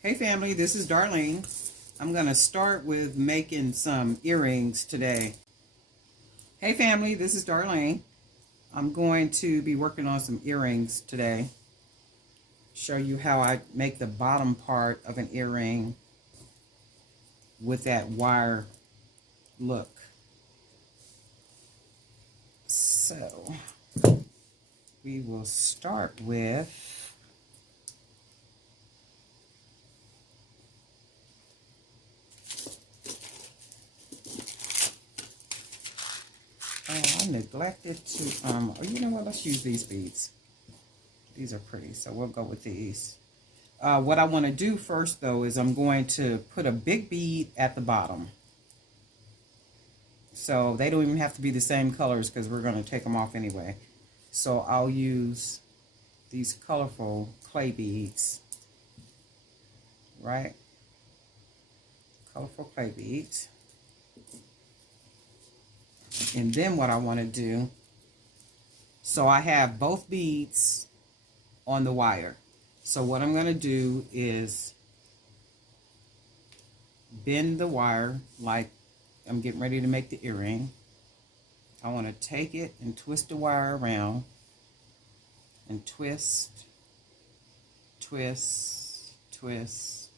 Hey family, this is Darlene. I'm going to start with making some earrings today. Hey family, this is Darlene. I'm going to be working on some earrings today. Show you how I make the bottom part of an earring with that wire look. So, we will start with I neglected to, oh, you know what, let's use these beads. These are pretty, so we'll go with these. What I want to do first, though, is I'm going to put a big bead at the bottom. So they don't even have to be the same colors because we're going to take them off anyway. So I'll use these colorful clay beads, right? Colorful clay beads. And then what I want to do, so I have both beads on the wire. So what I'm going to do is bend the wire like I'm getting ready to make the earring. I want to take it and twist the wire around and twist, twist, twist.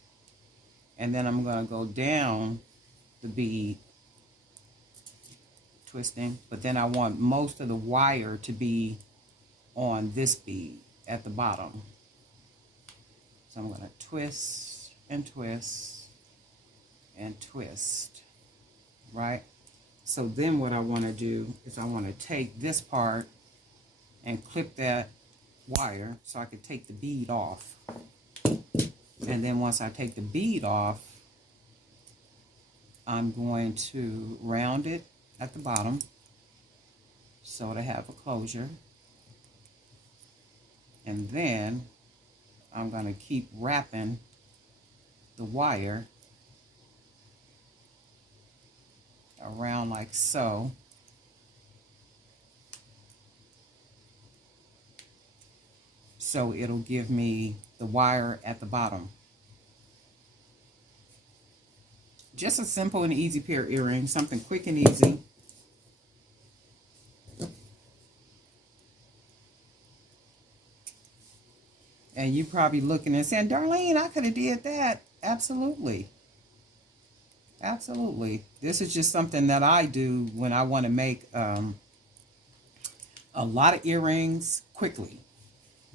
And then I'm going to go down the bead, twisting, but then I want most of the wire to be on this bead at the bottom. So I'm going to twist and twist and twist, right? So then what I want to do is I want to take this part and clip that wire so I can take the bead off. And then once I take the bead off, I'm going to round it at the bottom so to have a closure. And then I'm going to keep wrapping the wire around like so. So it'll give me the wire at the bottom. Just a simple and easy pair of earrings, something quick and easy. And you probably looking and saying, Darlene, I could have did that. Absolutely. Absolutely. This is just something that I do when I want to make a lot of earrings quickly.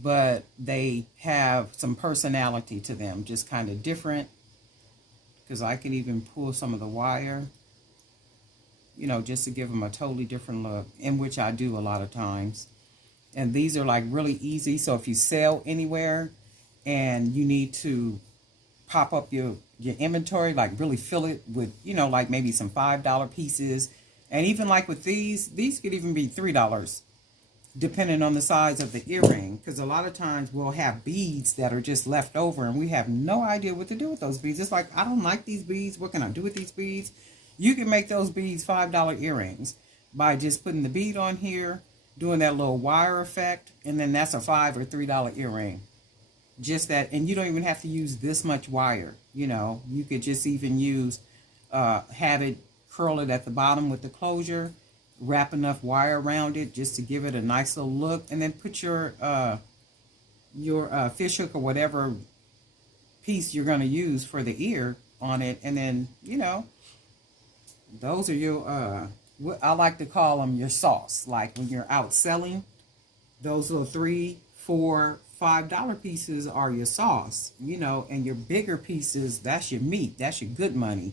But they have some personality to them, just kind of different. Because I can even pull some of the wire, you know, just to give them a totally different look, in which I do a lot of times. And these are like really easy. So if you sell anywhere and you need to pop up your inventory, like really fill it with, you know, like maybe some $5 pieces. And even like with these could even be $3, depending on the size of the earring. Because a lot of times we'll have beads that are just left over and we have no idea what to do with those beads. It's like, I don't like these beads. What can I do with these beads? You can make those beads $5 earrings by just putting the bead on here, doing that little wire effect, and then that's a $5 or $3 earring. Just that, and you don't even have to use this much wire. You know, you could just even use, have it, curl it at the bottom with the closure, wrap enough wire around it just to give it a nice little look, and then put your fish hook or whatever piece you're going to use for the ear on it, and then, you know, those are your what I like to call them your sauce. Like when you're out selling, those little $3, $4, $5 pieces are your sauce, you know, and your bigger pieces, that's your meat, that's your good money.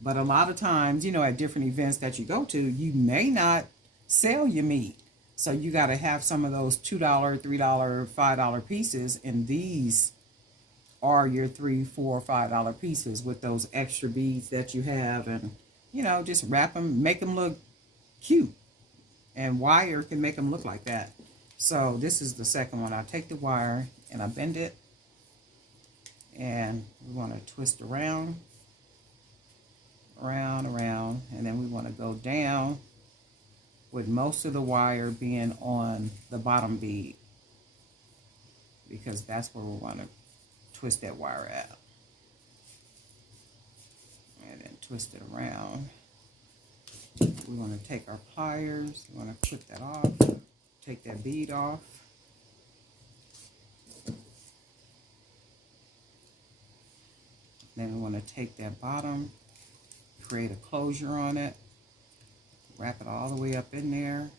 But a lot of times, you know, at different events that you go to, you may not sell your meat. So you got to have some of those $2, $3, $5 pieces, and these are your $3, $4, $5 pieces with those extra beads that you have, and you know, just wrap them, make them look cute. And wire can make them look like that. So this is the second one. I take the wire and I bend it. And we want to twist around, around, around. And then we want to go down with most of the wire being on the bottom bead, because that's where we want to twist that wire at. and then twist it around. We want to take our pliers, we want to clip that off, take that bead off. Then we want to take that bottom, create a closure on it, wrap it all the way up in there,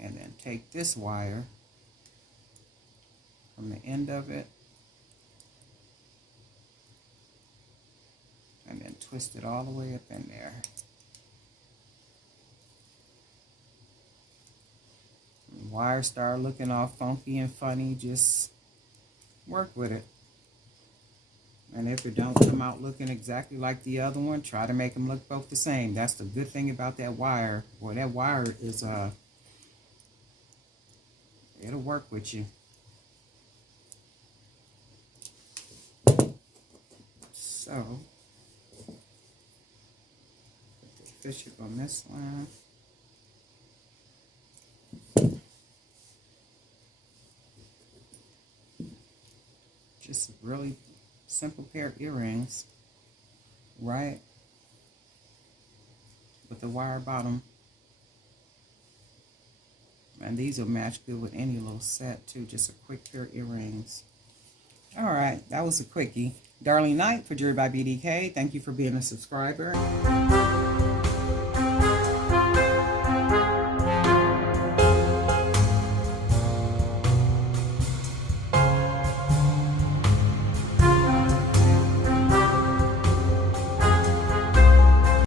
and then take this wire from the end of it and then twist it all the way up in there. When the wires start looking all funky and funny, just work with it. And if it don't come out looking exactly like the other one, try to make them look both the same. That's the good thing about that wire. Well, that wire is, it'll work with you. So, put the fishhook on this one. Just a really simple pair of earrings, right? With the wire bottom. And these will match good with any little set too. Just a quick pair of earrings. Alright, that was a quickie. Darlene Knight for Jewelry by BDK. Thank you for being a subscriber.